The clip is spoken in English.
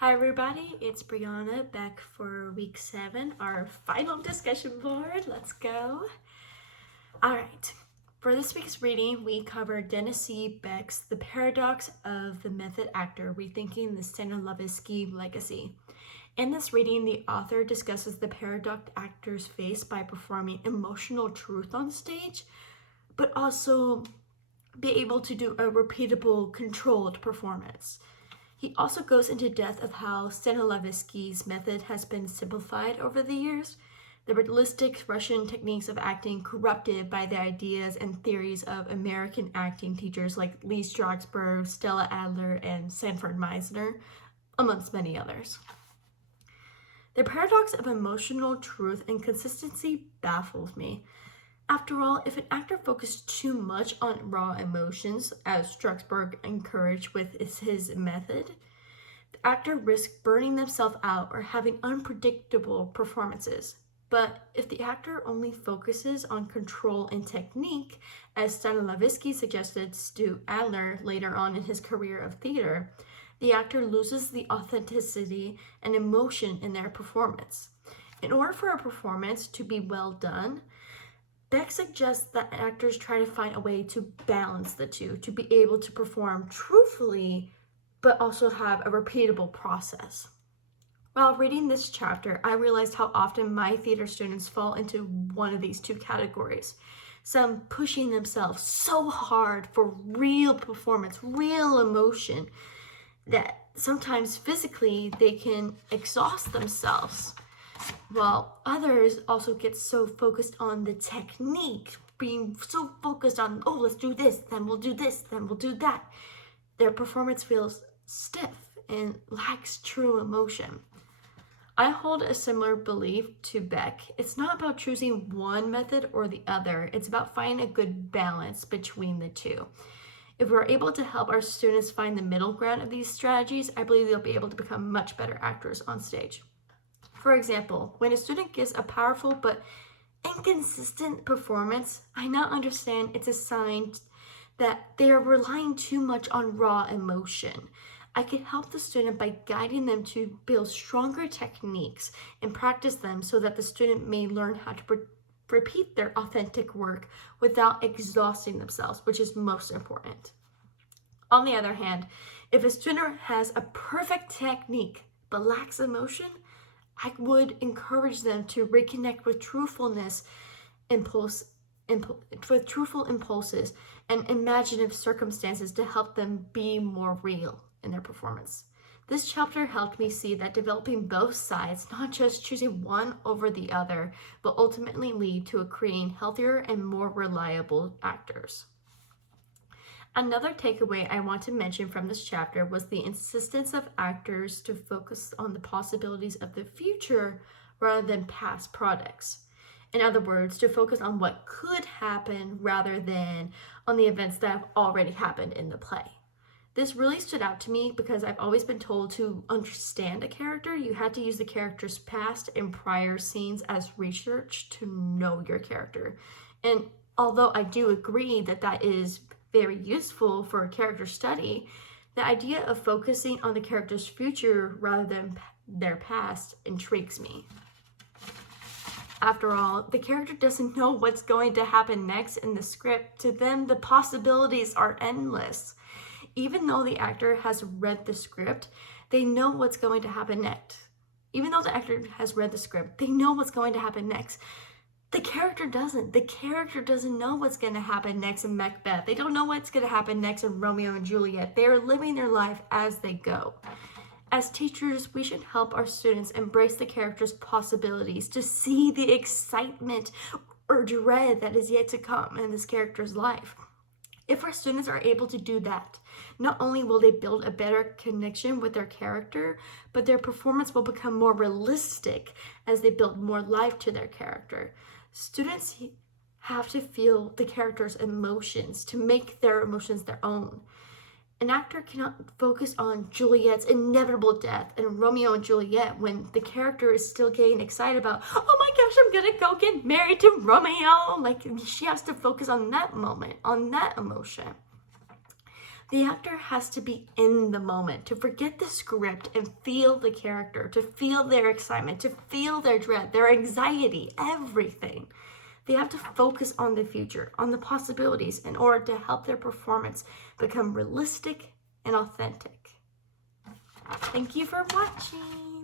Hi everybody, it's Brianna back for week 7, our final discussion board. Let's go. Alright, for this week's reading, we covered Dennis C. Beck's The Paradox of the Method Actor, Rethinking the Stanislavski Legacy. In this reading, the author discusses the paradox actors face by performing emotional truth on stage, but also be able to do a repeatable, controlled performance. He also goes into depth of how Stanislavski's method has been simplified over the years, the realistic Russian techniques of acting corrupted by the ideas and theories of American acting teachers like Lee Strasberg, Stella Adler, and Sanford Meisner, amongst many others. The paradox of emotional truth and consistency baffles me. After all, if an actor focused too much on raw emotions, as Strasberg encouraged with his method, the actor risks burning themselves out or having unpredictable performances. But if the actor only focuses on control and technique, as Stanislavski suggested to Adler later on in his career of theater, the actor loses the authenticity and emotion in their performance. In order for a performance to be well done, Beck suggests that actors try to find a way to balance the two, to be able to perform truthfully, but also have a repeatable process. While reading this chapter, I realized how often my theater students fall into one of these two categories. Some pushing themselves so hard for real performance, real emotion, that sometimes physically they can exhaust themselves, while others also get so focused on the technique, being so focused on, oh, let's do this, then we'll do this, then we'll do that. Their performance feels stiff and lacks true emotion. I hold a similar belief to Beck. It's not about choosing one method or the other. It's about finding a good balance between the two. If we're able to help our students find the middle ground of these strategies, I believe they'll be able to become much better actors on stage. For example, when a student gives a powerful but inconsistent performance, I now understand it's a sign that they are relying too much on raw emotion. I can help the student by guiding them to build stronger techniques and practice them so that the student may learn how to repeat their authentic work without exhausting themselves, which is most important. On the other hand, if a student has a perfect technique but lacks emotion, I would encourage them to reconnect with truthful impulses and imaginative circumstances to help them be more real in their performance. This chapter helped me see that developing both sides, not just choosing one over the other, but ultimately lead to creating healthier and more reliable actors. Another takeaway I want to mention from this chapter was the insistence of actors to focus on the possibilities of the future rather than past products. In other words, to focus on what could happen rather than on the events that have already happened in the play. This really stood out to me because I've always been told to understand a character, you had to use the character's past and prior scenes as research to know your character. And although I do agree that that is very useful for a character study, the idea of focusing on the character's future rather than their past intrigues me. After all, the character doesn't know what's going to happen next in the script. To them, the possibilities are endless. Even though the actor has read the script, they know what's going to happen next. Even though the actor has read the script, they know what's going to happen next. The character doesn't. The character doesn't know what's going to happen next in Macbeth. They don't know what's going to happen next in Romeo and Juliet. They are living their life as they go. As teachers, we should help our students embrace the character's possibilities, to see the excitement or dread that is yet to come in this character's life. If our students are able to do that, not only will they build a better connection with their character, but their performance will become more realistic as they build more life to their character. Students have to feel the character's emotions to make their emotions their own. An actor cannot focus on Juliet's inevitable death and Romeo and Juliet when the character is still getting excited about, oh my gosh, I'm gonna go get married to Romeo. Like, she has to focus on that moment, on that emotion. The actor has to be in the moment, to forget the script and feel the character, to feel their excitement, to feel their dread, their anxiety, everything. They have to focus on the future, on the possibilities, in order to help their performance become realistic and authentic. Thank you for watching.